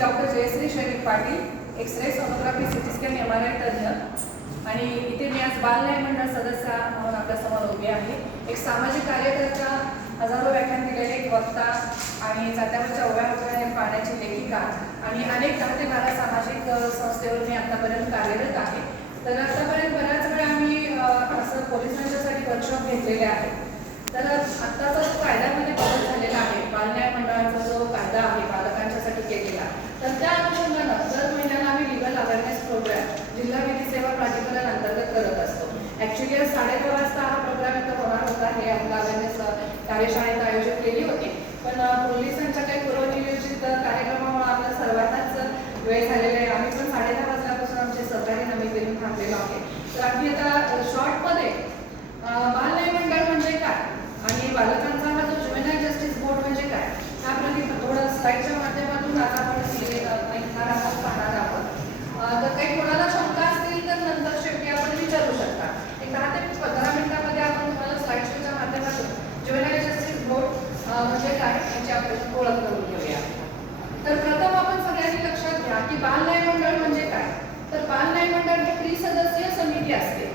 Doctor Jayashree Sharif Patil X-ray sonography CT scan M R I तज्ज्ञ. आणि इथे मी आज बाल न्याय मंडळ सदस्य म्हणून आपल्यासमोर उभी आहे. एक सामाजिक कार्यकर्ता हजारो व्याख्यान दिलेले एक वक्ता आणि जात्यावरच्या उभ्या होत्या पाण्याची लेखिका आणि अनेक दहा ते बारा सामाजिक संस्थेवर मी आतापर्यंत कार्यरत आहे. तर आतापर्यंत बऱ्याच वेळा आम्ही असं पोलिसांच्यासाठी वर्कशॉप घेतलेले आहेत तर आत्ताचा जो कायद्यामध्ये बदल झालेला आहे बाल न्याय मंडळाचा जो कायदा आहे बालकांच्यासाठी केलेला तर त्या अनुषंगानं दर महिन्याला आम्ही लिगल अवेअरनेस प्रोग्राम जिल्हा विधी सेवा प्राधिकरण अंतर्गत करत असतो ॲक्च्युली आज साडेदहा वाजता हा प्रोग्राम इथं होणार होता. हे आपला अवेअरनेस कार्यशाळेत आयोजित केली होती. पण पोलिसांच्या काही पूर्वनियोजित कार्यक्रमामुळे आपल्या सर्वांनाच वेळ झालेला आहे. आम्ही पण साडेदहा वाजल्यापासून आमचे सहकारी नवीन देऊन थांबलेलो आहे तर आम्ही आता शॉर्टमध्ये बाल न्याय मंडळ म्हणजे काय? आणि बालकांचा हा जो ज्युमेनल जस्टिस बोर्ड म्हणजे काय? त्याप्रती थोडं स्लाईडच्या माध्यमातून आज आपण हे, अ, ऐकणार आहोत पाहणार आहोत अ, तर काही कोणाला शंका असतील तर नंतर शेवटी आपण विचारू शकता एक दहा ते पंधरा मिनिटामध्ये आपण तुम्हाला स्लाईड शोच्या माध्यमातून ज्युवेनाईल जस्टिस बोर्ड म्हणजे काय याची आपण ओळख करून घेऊया तर प्रथम आपण सगळ्यांनी लक्षात घ्या की बाल न्याय मंडळ म्हणजे काय तर बाल न्याय मंडळ ही त्रिसदस्यीय समिती असते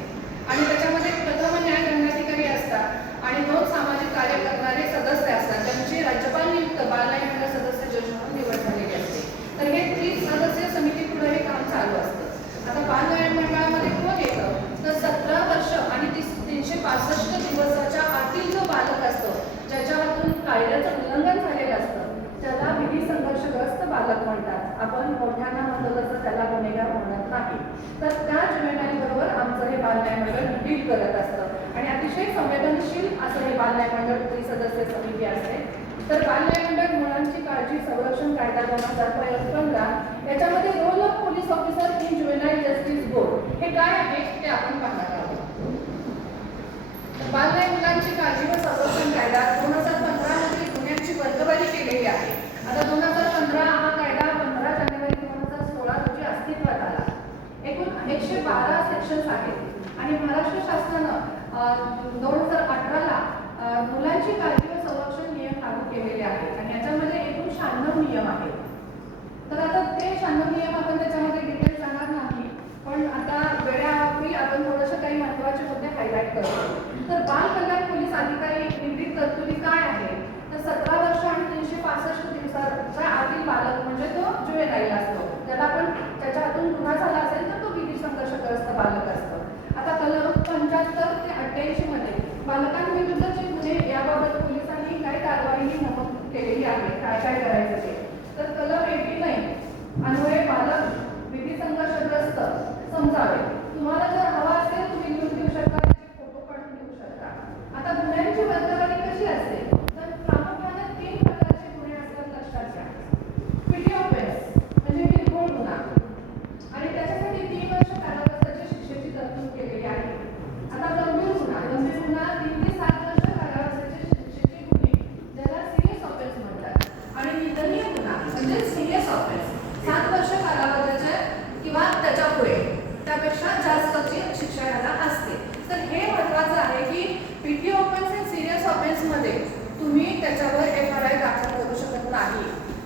आणि त्याच्यामध्ये प्रथम न्याय दंडाधिकारी असतात आणि दोन सामाजिक कार्य करणारे सदस्य असतात ज्यांची राज्यपाल नियुक्त बाल न्याय मंडळ सदस्य जज म्हणून निवड झालेली असते तर हे त्रिसदस्यीय समिती पुढे हे काम चालू असतं आता बाल न्याय मंडळामध्ये कोण येतं तर सतरा वर्ष आणि तीस तीनशे पासष्ट दिवसाच्या आतील जो बालक असतो ज्याच्या हातून कायद्याचं उल्लंघन झालेलं असतं त्याला विधी संघर्षग्रस्त बालक म्हणतात आपण मोठ्यांना म्हणतो तसं त्याला गुन्हेगार म्हणत नाही तर त्या जुवेनाई बरोबर आमचं हे बाल न्याय मंडळ डील करत असतं. आणि अतिशय संवेदनशील असं हे बाल न्याय मंडळ त्रिसदस्य समिती असते. तर बाल मंडळ मुलांची काळजी संरक्षण कायदा दोन हजार पंधरा याच्यामध्ये role of police officer in juvenile justice board. हे काय आहे ते आपण पाहणार आहोत. बाल न्याय मुलांची काळजी व संरक्षण कायदा दोन हजार पंधरा मध्ये गुन्ह्यांची वर्गवारी केलेली आहे. आता दोन हजार पंधरा हा कायदा पंधरा जानेवारी दोन हजार सोळा रोजी अस्तित्वात आला एकूण एकशे बारा सेक्शन्स आहेत. आणि महाराष्ट्र शासनानं दोन हजार अठराला मुलांची काळजी व संरक्षण नियम लागू केलेले आहेत. आणि याच्यामध्ये एकूण शहाण्णव नियम आहेत. तर आता ते शहाण्णव नियम आपण त्याच्यामध्ये डिटेल जाणार नाही. पण आता वेळापूर्वी आपण थोडंसं काही महत्त्वाचे मुद्दे हायलाईट करतो. तर बाल कल्याण पोलीस अधिकारी निवडीत तरतुदी काय आहे? तर सतरा वर्ष आणि तीनशे पासष्ट दिवसाच्या आतील बालक म्हणजे तो जुवेनाईल असतो. त्याला आपण त्याच्या हातून गुन्हा झाला असेल तर तो असतं बालक असतं. आता कलम पंच्याहत्तर ते अठ्ठ्याऐंशी मध्ये बालकांविरुद्धचे म्हणजे गुन्हे याबाबत पोलिसांनी काय कारवाई नमूद केलेली आहे? काय काय करायचं ते? तर कलम एटी नाईन अन्वये बालक विधी संघर्षग्रस्त समजावे. तुम्हाला जर हवा असेल तुम्ही लिहून देऊ शकता त्याचे फोटो काढून देऊ शकता आता गुन्ह्यांची वर्गवारी कशी असते तर प्रामुख्याने तीन प्रकारचे गुन्हे असतात लक्षात घ्या पीटी ऑफेन्स म्हणजे किरकोळ गुन्हा आणि त्याच्यासाठी तीन वर्ष कारावासाच्या शिक्षेची तरतूद केलेली आहे आता गंभीर गुन्हा गंभीर गुन्हा तीन ते सात वर्ष कारावासाचे शिक्षेचे गुन्हे ज्याला सिरियस ऑफेन्स म्हणतात आणि निंदनीय गुन्हा म्हणजे सिरियस ऑफेन्स सात वर्ष कालावधीचे किंवा त्याच्या पुढे त्यापेक्षा जास्तची शिक्षा याला असते तर हे महत्वाचं आहे की पीटी ऑफेन्स आणि सिरियस ऑफेन्समध्ये तुम्ही त्याच्यावर एफ आर आय दाखल करू शकत नाही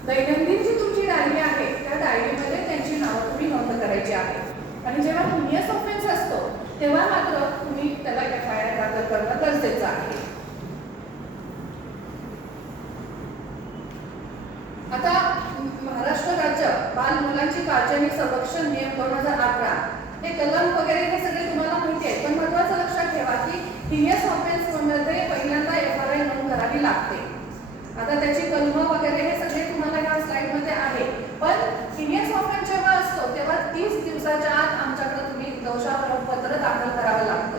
दैनंदिन जी तुमची डायरी आहे त्या डायरीमध्ये त्यांची नावं तुम्ही नोंद करायची आहे आणि जेव्हा सिरियस ऑफेन्स असतो तेव्हा मात्र तुम्ही त्याला एफ आय आर दाखल करणं गरजेचं आहे आता महाराष्ट्र राज्य बाल मुलांची काळजी आणि संरक्षण नियम दोन हजार अकरा हे कलम वगैरे हे सगळे तुम्हाला माहिती आहे पण महत्वाचं लक्षात ठेवा की हिनियस ऑफेन्समध्ये पहिल्यांदा एफ आर आय नोंद करावी लागते आता त्याची कलम वगैरे हे सगळे तुम्हाला ह्या स्लाइडमध्ये आहे पण हिनियस ऑफेन्स जेव्हा असतो तेव्हा तीस दिवसाच्या आत आमच्याकडे तुम्ही दोषारोप पत्र दाखल करावं लागतं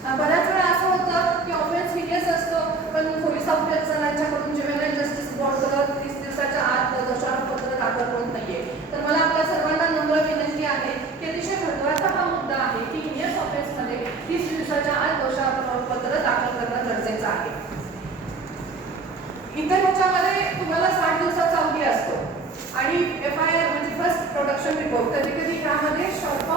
अं, बऱ्याच वेळा असं होतं की ऑफेन्स हिनियस असतो पण पोलीस ऑफिसरांच्याकडून ज्युवेनाईल जस्टिस बोर्डकडे तीस दिवसाच्या आत दोषारोप पत्र दाखल होत नाहीये तर मला आपल्या सर्वांना नम्र विनंती आहे की अतिशय महत्त्वाचा हा मुद्दा आहे की हिनियस ऑफेन्समध्ये तीस दिवसाच्या आत दोषारोप पत्र दाखल करणं गरजेचं आहे इतर ह्याच्यामध्ये तुम्हाला साठ दिवसाचा अवधी असतो आणि एफ आय आर म्हणजे फर्स्ट प्रोडक्शन रिपोर्ट कधी कधी ह्यामध्ये शॉर्ट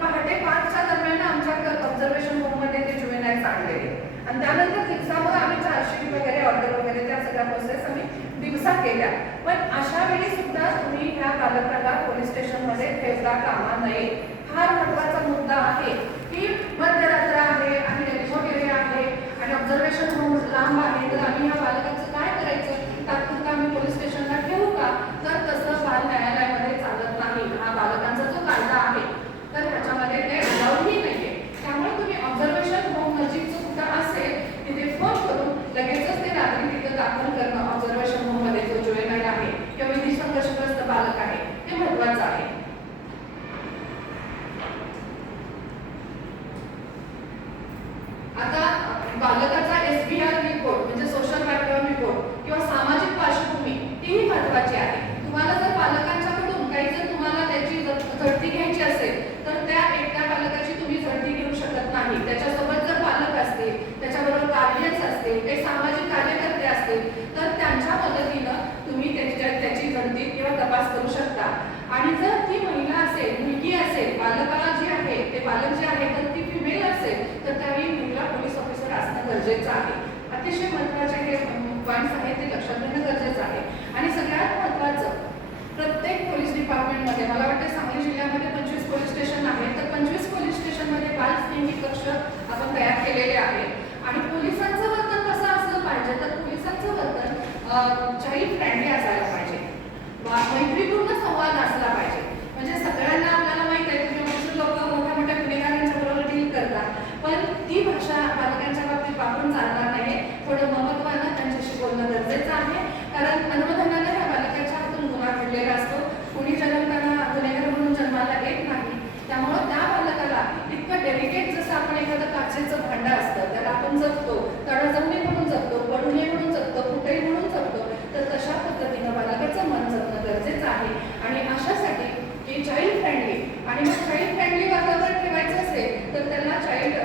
पहाटे पाचच्या दरम्यान आमच्या ऑब्झर्वेशन रूममध्ये ते जुवेनाईल्स आणलेले आणि त्यानंतर दिवसावर आम्ही चार्जशीट वगैरे ऑर्डर वगैरे त्या सगळ्या प्रोसेस आम्ही दिवसा केल्या. पण अशा वेळी सुद्धा तुम्ही ह्या बालकाला पोलीस स्टेशनमध्ये ठेवता कामा नये. फार महत्त्वाचा मुद्दा आहे की मध्यरात्र आहे आणि डेलिव्ह वगैरे आहे आणि ऑब्झर्वेशन रूम लांब आहे. तर आम्ही ह्या बालकाचं काय करायचं? तात्पुरता आम्ही पोलीस स्टेशनला ठेवू का? तर तसं बाल न्यायालयामध्ये चालत नाही. हा बालकांचा जो कायदा आहे तर ह्याच्यामध्ये ते अलाउडही नाहीये त्यामुळे तुम्ही ऑब्झर्वेशन होम नजीकचं कुठं असेल तिथे फोन करून लगेचच ते रात्री तिथं दाखल करणं ऑब्झर्वेशन होममध्ये जो जुवेनाईल आहे किंवा विधी संघर्षग्रस्त बालक आहे ते महत्वाचं आहे आता बालकाचा एस बी आर रिपोर्ट म्हणजे सोशल बॅकग्राऊंड रिपोर्ट किंवा सामाजिक पार्श्वभूमी तीही महत्वाची आहे तुम्हाला जर पालकांच्याकडून काही जर तुम्हाला त्याची ज- झडती घ्यायची असेल तर त्या एकट्या बालकाची तुम्ही झडती घेऊ शकत नाही त्याच्यासोबत जर पालक असतील त्याच्याबरोबर गार्डियन्स असतील काही सामाजिक कार्यकर्ते असतील तर त्यांच्या मदतीनं तुम्ही त्याच्या त्याची झडती किंवा तपास करू शकता आणि जर ती महिला असेल मुलगी असेल बालकाला जी आहे ते बालक जे आहे तर ती फिमेल असेल तर त्यावेळी महिला पोलीस ऑफिसर असणं गरजेचं आहे. अतिशय महत्त्वाचे हे पॉईंट्स आहेत ते लक्षात घेणं गरजेचं आहे. आणि सगळ्यात महत्वाचं प्रत्येक पोलीस डिपार्टमेंटमध्ये मला वाटतं सांगली जिल्ह्यामध्ये पंचवीस पोलीस स्टेशन आहे तर पंचवीस पोलीस स्टेशनमध्ये बाल स्नेही कक्ष आपण तयार केलेले आहे आणि पोलिसांचं वर्तन कसं असलं पाहिजे? तर पोलिसांचं वर्तन चाईल्ड फ्रेंडली असायला पाहिजे. मैत्रीपूर्ण संवाद असला पाहिजे. म्हणजे सगळ्यांना आपल्याला माहीत आहे तुम्ही मुस्लिम लोक मोठ्या मोठ्या गुन्हेगारांच्या बरोबर डील करतात पण ती भाषा बालकांच्या बाबतीत वापरून चालणार नाही थोडं ममत्वानं त्यांच्याशी बोलणं गरजेचं आहे कारण अन्नधान्यानं ह्या बालकाच्या हातून गुन्हा घडलेला असतो कुणी जन्मताना गुन्हेगार म्हणून जन्माला येत नाही त्यामुळं त्या बालकाला इतकं डेलिकेट जसं आपण एखादं काचेचं भांडं असतं त्याला आपण जपतो तडजमणी म्हणून जपतो पडू नये म्हणून जपतो कुठेही म्हणून जपतो तर तशा पद्धतीनं बालकाचं मन जपणं गरजेचं आहे आणि अशासाठी की चाइल्ड फ्रेंडली आणि मग चाइल्ड फ्रेंडली वातावरण ठेवायचं असेल तर त्यांना चाइल्ड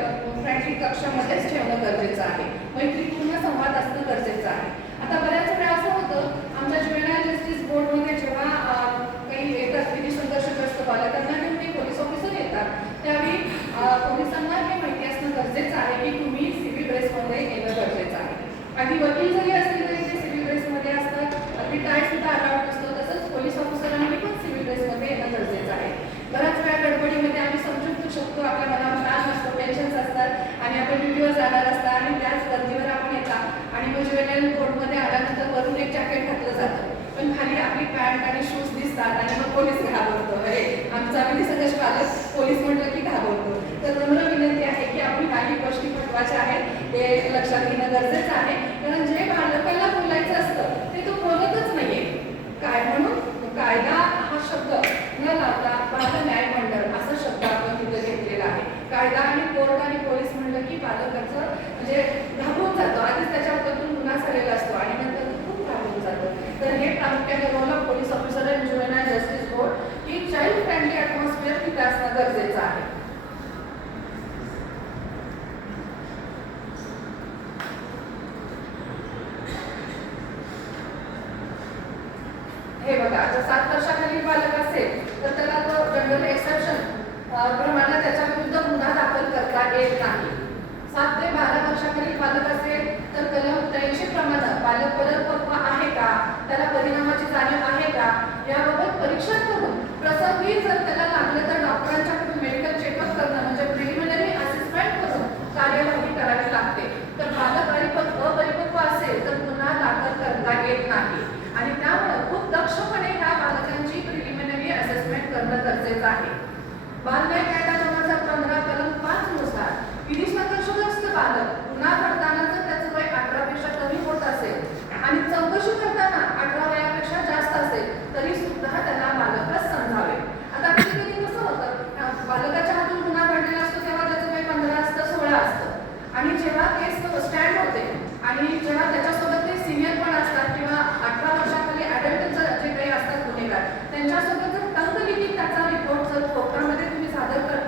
फ्रेंडली कक्षामध्येच ठेवणं गरजेचं आहे मैत्रीपूर्ण संवाद असणं गरजेचं आहे आता बऱ्याच वेळा असं होतं आमच्या ज्युएनाईल जस्टिस बोर्डमध्ये जेव्हा अं, काही येतात विधी संघर्षग्रस्त बालकांना घेऊन ते पोलीस ऑफिसर येतात त्यावेळी अं, पोलिसांना हे माहिती असणं गरजेचं आहे की तुम्ही सिव्हिल ड्रेसमध्ये येणं गरजेचं आहे वकील जरी असतील तरी ते सिव्हिल ड्रेसमध्ये असतात अगदी टाय सुद्धा अलाउड असतो तसंच पोलीस ऑफिसरांनी पण सिव्हिल ड्रेसमध्ये येणं गरजेचं आहे. बऱ्याच वेळा गडबडीमध्ये आम्ही समजून घेऊ शकतो आपल्या मनावर ताण असतो टेन्शन्स असतात आणि आपण ड्युटीवर जाणार असतात आणि त्याच गर्दीवर आपण येतात आणि मग ज्वेलरी कोर्टमध्ये आल्यानंतर वरून एक जॅकेट घातलं जातं. पण खाली आपली पॅन्ट आणि शूज दिसतात आणि मग पोलीस घाबरतो. अरे आमचा आम्ही संघर्ष पालक पोलीस म्हटलं की घाबरतो. तर नम्र विनंती आहे की आपण काही गोष्टी महत्त्वाच्या आहेत ते लक्षात घेणं गरजेचं आहे. कारण जे बालकाला बोलायचं असतं ते तो बोलतच नाहीये. काय म्हणून? कायदा हा शब्द न लावता बाल न्याय मंडळ असा शब्द आपण तिथे घेतलेला आहे. कायदा आणि कोर्ट आणि पोलीस म्हणलं की बालकाचं म्हणजे घाबरून जातो. आधीच त्याच्या हातातून गुन्हा झालेला असतो आणि नंतर तो खूप घाबरून जातो. तर हे प्रामुख्याने role police officer and juvenile justice board he child friendly atmosphere तिथे असणं गरजेचं आहे. जर सात वर्षाखालील बालक असेल तर त्याला तो जनरल एक्सेप्शन प्रमाणे त्याच्या विरुद्ध गुन्हा दाखल करता येत नाही. सात ते बारा वर्षाखालील बालक असेल तर कलम त्र्याऐंशी प्रमाणात बालक परिपक्व आहे का? त्याला परिणामाची जाणीव आहे का? याबाबत परीक्षण करून प्रसंगी जर त्याला लागलं तर डॉक्टरांच्याकडून मेडिकल चेकअप करणं म्हणजे प्रिलिमिनरी असेसमेंट करून कार्यवाही करावी लागते तर बालक परिपक्व अपरिपक्व असेल तर गुन्हा दाखल करता येत नाही आणि त्यामुळे खूप दक्षपणे ह्या बालकांची प्रिलिमिनरी असेसमेंट करणं गरजेचं आहे बाल न्याय कायदा दोन हजार पंधरा कलम पाच नुसार विधी संघर्षग्रस्त बालक गुन्हा घडताना जर त्याचं वय अठरापेक्षा कमी होत असेल आणि चौकशी करताना अठरा वयापेक्षा जास्त असेल तरी सुद्धा त्याला बालकच समजावे आता कधी कधी कसं होतं अं, बालकाच्या हातून गुन्हा घडलेला असतो तेव्हा त्याचं वय पंधरा असतं सोळा असतं आणि जेव्हा केस स्टँड होते आणि जेव्हा त्याच्यासोबत ते सिनियर पण असतात किंवा अठरा वर्षाखाली अडल्ट जे काही असतात गुन्हेगार त्यांच्यासोबत जर टंकलिखित त्याचा रिपोर्ट जर कोर्टामध्ये तुम्ही सादर करत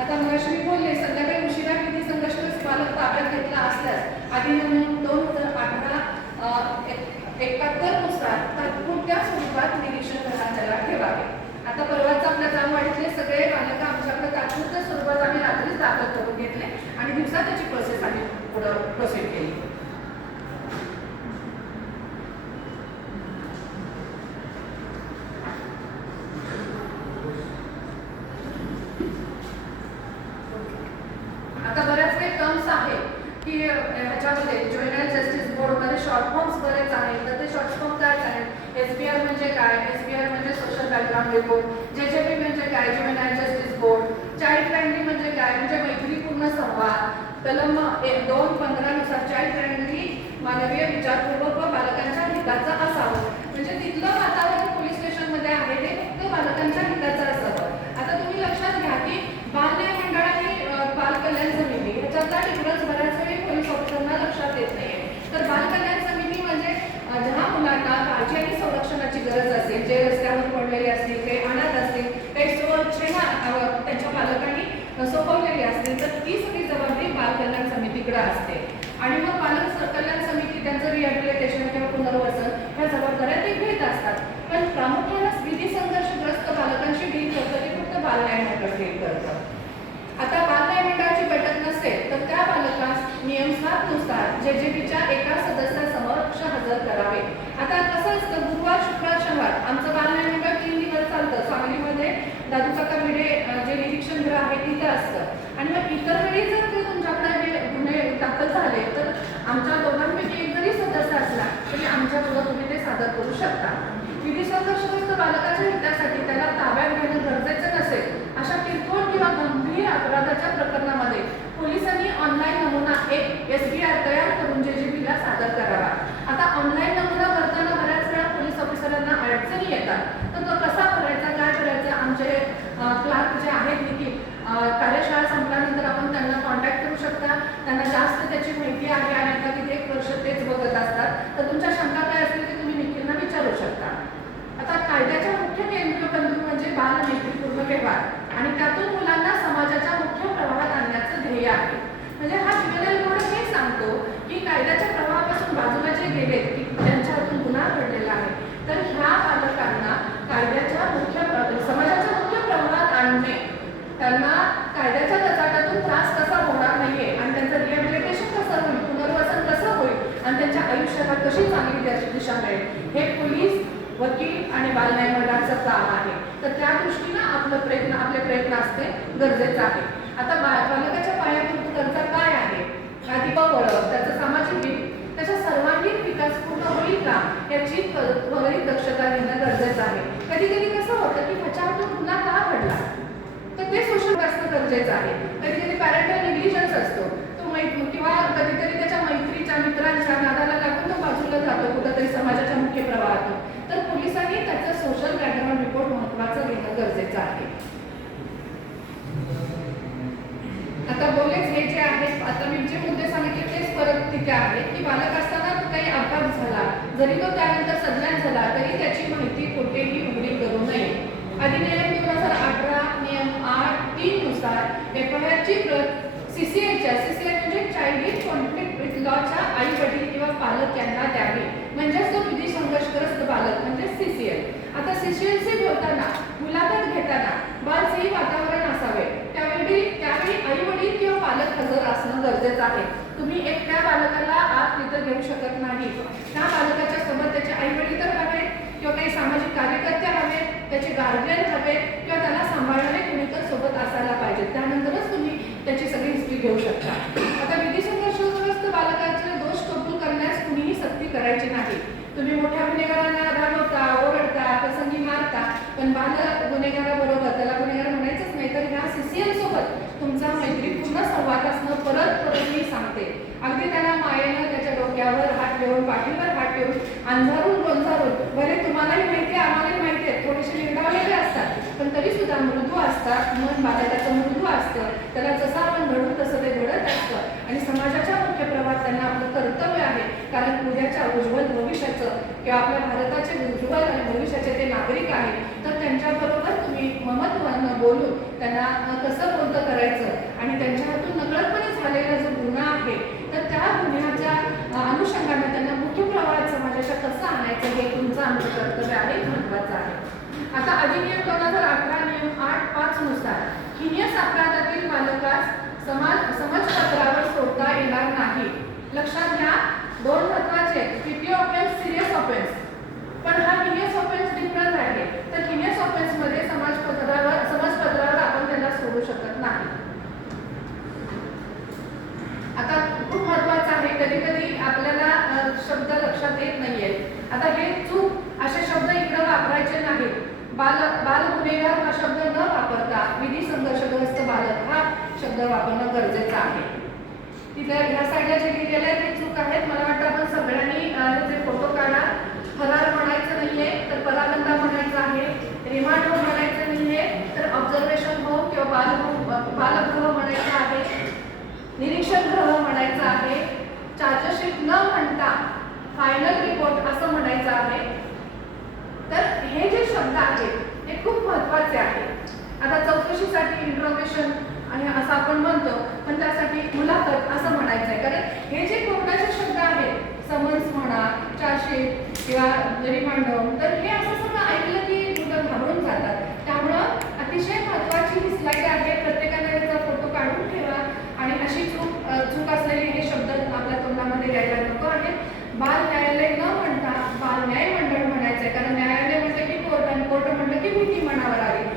आता मगाशी मी बोलले संध्याकाळी उशिरा किती संघर्ष पालक ताब्यात घेतला असल्यास अधिनियम दोन हजार अठरा असतात तर कोणत्या स्वरूपात निरीक्षण करण्यात त्याला ठेवावे आता परवाच आपल्या जामवाडीतले सगळे बालक आमच्याकडे तात्पुरत्या स्वरूपात आम्ही रात्रीच दाखल करून घेतले आणि दिवसा त्याची प्रोसेस आम्ही पुढं प्रोसेस केली आता बऱ्याच काही टर्म्स आहेत की अ, ह्याच्यामध्ये ज्युएनल जस्टिस बोर्डमध्ये शॉर्ट फॉर्म्स बरेच आहेत तर ते शॉर्ट फॉर्म काय आहेत एस बी आर म्हणजे काय एस बी आर म्हणजे सोशल बोर्ड रिपोर्ट म्हणजे काय juvenile justice board child friendly म्हणजे काय म्हणजे मैत्रीपूर्ण संवाद. कलम एक दोन पंधरा नुसार चाइल्ड फ्रेंडली मानवीय विचारपूर्वक व बालकांच्या हिताचा असावं. म्हणजे तिथलं वातावरण पोलीस स्टेशनमध्ये आहे ते फक्त बालकांच्या हिताचं असावं. आता तुम्ही लक्षात घ्या की बाल न्याय मंडळ आणि बाल कल्याण समिती. ह्याच्यातला डिफरन्स बऱ्याच वेळी पोलीस ऑफिसरना लक्षात येत नाही तर बाल कल्याण समिती ज्या मुलांना काळजी आणि संरक्षणाची गरज असेल जे रस्त्यावर पडलेले असतील काही अनाथ असतील काही स्वच्छेना त्यांच्या पालकांनी सोपवलेली असतील तर ती सगळी जबाबदारी बाल कल्याण समितीकडे असते. आणि मग पालक कल्याण समिती त्यांचं रिहॅबिलिटेशन किंवा पुनर्वसन ह्या जबाबदाऱ्या ते घेत असतात. पण प्रामुख्यानं विधी संघर्षग्रस्त बालकांशी डील करतं ते फक्त बाल न्याय डील करतं आता बालन्यायमंडळाची बैठक नसेल तर त्या बालकास नियम सातनुसार जे जे बीच्या एका सदस्यासमक्ष हजर करावे. आता कसं असतं गुरुवार शुक्रवार शनिवार आमचं बाल तीन दिवस चालतं. सांगलीमध्ये दादू काका भिडे जे निरीक्षण गृह आहे तिथे असतं. आणि मग इतर वेळी जर ते तुमच्याकडे हे गुन्हे दाखल झाले तर आमच्या दोघांपैकी एक जरी सदस्य असला तरी आमच्या पुढे तुम्ही ते सादर करू शकता. विधी संघर्ष बालकाच्या हितासाठी त्याला ताब्यात घेणं गरजेचं नसेल अशा किरकोळ किंवा गंभीर अपराधाच्या प्रकरणामध्ये पोलिसांनी ऑनलाईन नमुना एक एस बी आर तयार करून जे जी सादर करावा. आता ऑनलाईन नमुना करताना बऱ्याच वेळा पोलीस ऑफिसरांना अडचणी येतात. तर तो कसा करायचा काय करायचा? आमचे क्लार्क जे आहेत देखील कार्यशाळा संपल्यानंतर आपण त्यांना कॉन्टॅक्ट करू शकता. त्यांना जास्त त्याची माहिती आहे आणि आता किती एक वर्ष तेच बघत असतात. तर तुमच्या शंका काय असतील ते तुम्ही निखिलना विचारू शकता आता कायद्याच्या मुख्य केंद्रबिंदू म्हणजे बाल मैत्रीपूर्ण व्यवहार आणि त्यातून मुलांना समाजाच्या मुख्य प्रवाहात आणण्याचं ध्येय आहे म्हणजे हा ज्युएनएल बोर्ड हे सांगतो की कायद्याच्या प्रवाहापासून बाजूला जे गेले की ज्यांच्या हातून गुन्हा घडलेला आहे तर ह्या बालकांना कायद्याच्या मुख्य प्र- समाजाच्या मुख्य प्रवाहात आणणे त्यांना कायद्याच्या कचाट्यातून त्रास कसा होणार नाहीये आणि त्यांचं रिहॅबिलिटेशन कसं होईल पुनर्वसन कसं होईल आणि त्यांच्या आयुष्याला कशी चांगली दिशा- दिशा मिळेल हे पोलीस वकील आणि बाल न्याय मंडळाचं काम आहे तर त्या दृष्टीनं आपलं प्रयत्न आपले प्रयत्न असणे गरजेचं आहे. आता बा- बालकाच्या पायाभूत गरजा काय आहे आधी ओळख त्याचं सामाजिक हित त्याचा सर्वांगीण विकास पूर्ण होईल का? याची वगैरे त्वरित दक्षता घेणं गरजेचं आहे. कधी कधी कसं होतं की ह्याच्यावर तो गुन्हा का घडला? तर ते सोशल असणं गरजेचं आहे. कधी कधी पॅरेंटल निग्लिजन्स असतो. तो मैत्री किंवा कधीतरी त्याच्या मैत्रीच्या मित्रांच्या नादाला लागून तो बाजूला जातो कुठंतरी समाजाच्या मुख्य प्रवाहातून. तर पोलिसांनी त्याचा सोशल बॅकग्राऊंड रिपोर्ट महत्त्वाचा घेणं गरजेचं आहे. आता बोलेच हे जे आहेत आता मी जे मुद्दे सांगितले तेच परत तिथे आहेत की बालक असताना काही अपघात झाला जरी तो त्यानंतर सज्ञान झाला तरी त्याची माहिती कुठेही उघडी करू नये. अधिनियम दोन हजार अठरा नियम आठ तीन नुसार एफ आय आरची प्रत सीसीएच्या सीसीए म्हणजे चाइल्ड कॉन्फ्लिक्ट विथ लॉच्या आई वडील किंवा पालक यांना द्यावी. म्हणजेच तो विधी संघर्षग्रस्त बालक म्हणजे सीसीएल आता सीसीएलसी बोलताना मुलाखत घेताना बालसही वातावरण असावे. त्यावेळी त्यावेळी आई वडील किंवा पालक हजर असणं गरजेचं आहे. तुम्ही एकट्या बालकाला आत तिथं घेऊ शकत नाही. त्या बालकाच्या सोबत त्याचे आई वडील तर हवे किंवा काही सामाजिक कार्यकर्ते हवे त्याचे गार्जियन हवे किंवा त्याला सांभाळणारे तुम्ही तर सोबत असायला पाहिजे. त्यानंतरच तुम्ही त्याची सगळी हिस्ट्री घेऊ शकता आता विधी संघर्षग्रस्त बालकाचे दोष कबूल करण्यास कुणीही सक्ती करायची नाही. तुम्ही मोठ्या गुन्हेगारांना रागवता ओरडता प्रसंगी मारता पण बाल गुन्हेगाराबरोबर त्याला गुन्हेगार म्हणायचंच नाही तर ह्या सीसीएल सोबत तुमचा मैत्रीपूर्ण संवाद असणं परत परत मी सांगते. अगदी त्याला मायेनं त्याच्या डोक्यावर हात ठेवून पाठीवर हात ठेवून अंधारून गोंजारून बरे तुम्हालाही माहिती आहे आम्हालाही माहिती आहे थोडेसे निर्डावलेले असतात. पण तरी सुद्धा मृदू असतात मन त्याचं मृदू असतं. त्याला जसं आपण घडू तसं ते घडत असतं. आणि समाजाच्या मुख्य प्रवाहात त्यांना आपलं कर्तव्य आहे. कारण उद्याच्या उज्ज्वल भविष्याचं किंवा आपल्या भारताचे उज्ज्वल आणि भविष्याचे ते नागरिक आहेत तर त्यांच्याबरोबर तुम्ही ममत्वानं बोलून त्यांना कसं कोणतं करायचं आणि त्यांच्या हातून नकळतपणे झालेला जो गुन्हा आहे तर त्या गुन्ह्याच्या अनुषंगाने त्यांना मुख्य प्रवाहात समाजाच्या कसं आणायचं हे तुमचं आमचं कर्तव्य आहे महत्त्वाचं आहे आता अधिनियम दोन हजार अठरा नियम आठ पाच नुसार हिनियस अपराधातील बालकास समाज समाजपत्रावर सोडता येणार नाही. लक्षात घ्या दोन महत्त्वाचे किती ऑफेन्स सिरियस ऑफेन्स पण हा हिनियस ऑफेन्स डिफरंट आहे. तर हिनियस ऑफेन्समध्ये समाजपत्रावर समाजपत्रावर आपण त्यांना सोडू शकत नाही. आता खूप महत्वाचं आहे कधी कधी आपल्याला शब्द लक्षात येत नाहीये. आता हे चूक असे शब्द इकडे वापरायचे नाहीत. बाल बाल गुन्हेगार हा शब्द विधी संघर्षग्रस्त बालक हा शब्द वापरणं गरजेचं आहे. तिथे ह्या साईडला जे लिहिलेलं आहे ते चूक आहेत मला वाटतं आपण सगळ्यांनी जे फोटो काढा फरार म्हणायचं नाहीये तर परागंदा म्हणायचं आहे. रिमांड होम म्हणायचं नाहीये तर ऑब्झर्वेशन होम किंवा बालगृह बालगृह म्हणायचं आहे. निरीक्षण ग्रह म्हणायचं आहे. चार्जशीट न म्हणता फायनल रिपोर्ट असं म्हणायचं आहे. तर हे जे शब्द आहेत ते खूप महत्त्वाचे आहेत. आता चौकशीसाठी इंट्रोगेशन आणि असं आपण म्हणतो पण त्यासाठी मुलाखत असं म्हणायचं आहे कारण हे जे कोर्टाचे शब्द आहेत समन्स म्हणा चार्जशीट किंवा रिमांडम तर हे असं सगळं ऐकलं की मुलं घाबरून जातात. त्यामुळं अतिशय महत्वाची ही स्लाईड आहे. प्रत्येकाने याचा फोटो काढून ठेवा. आणि अशी चूक चूक असलेले हे शब्द आपल्या तोंडामध्ये यायला नको आहे. बाल न्यायालय न म्हणता बाल न्याय म्हणता म्हणायचं आहे कारण न्यायालय म्हटलं की कोर्ट आणि कोर्ट म्हटलं की भीती मनावर आली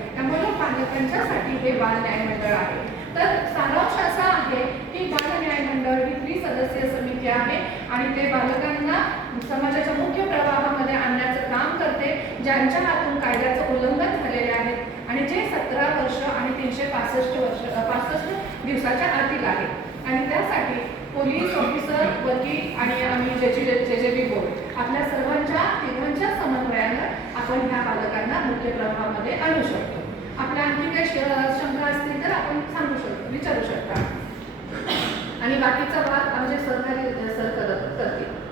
त्यामुळे हे बाल न्याय मंडळ आहे. तर सारांश असा आहे की बाल न्याय मंडळ ही त्रिसदस्यीय समिती आहे आणि ते बालकांना समाजाच्या मुख्य प्रवाहामध्ये आणण्याचं काम करते ज्यांच्या हातून कायद्याचं उल्लंघन झालेले आहे आणि जे सतरा वर्ष आणि तीनशे पासष्ट वर्ष पासष्ट दिवसाच्या आतील आहे. आणि त्यासाठी पोलीस ऑफिसर वकील आणि आम्ही जे जे जे जे बी बोर्ड आपल्या सर्वांच्या तिघांच्या समन्वयानं आपण ह्या बालकांना मुख्य प्रवाहामध्ये आणू शकतो. आपल्या आणखी काही शंका असतील तर आपण सांगू शकतो विचारू शकता. आणि बाकीचा भाग आमचे सहकारी सर करत करतील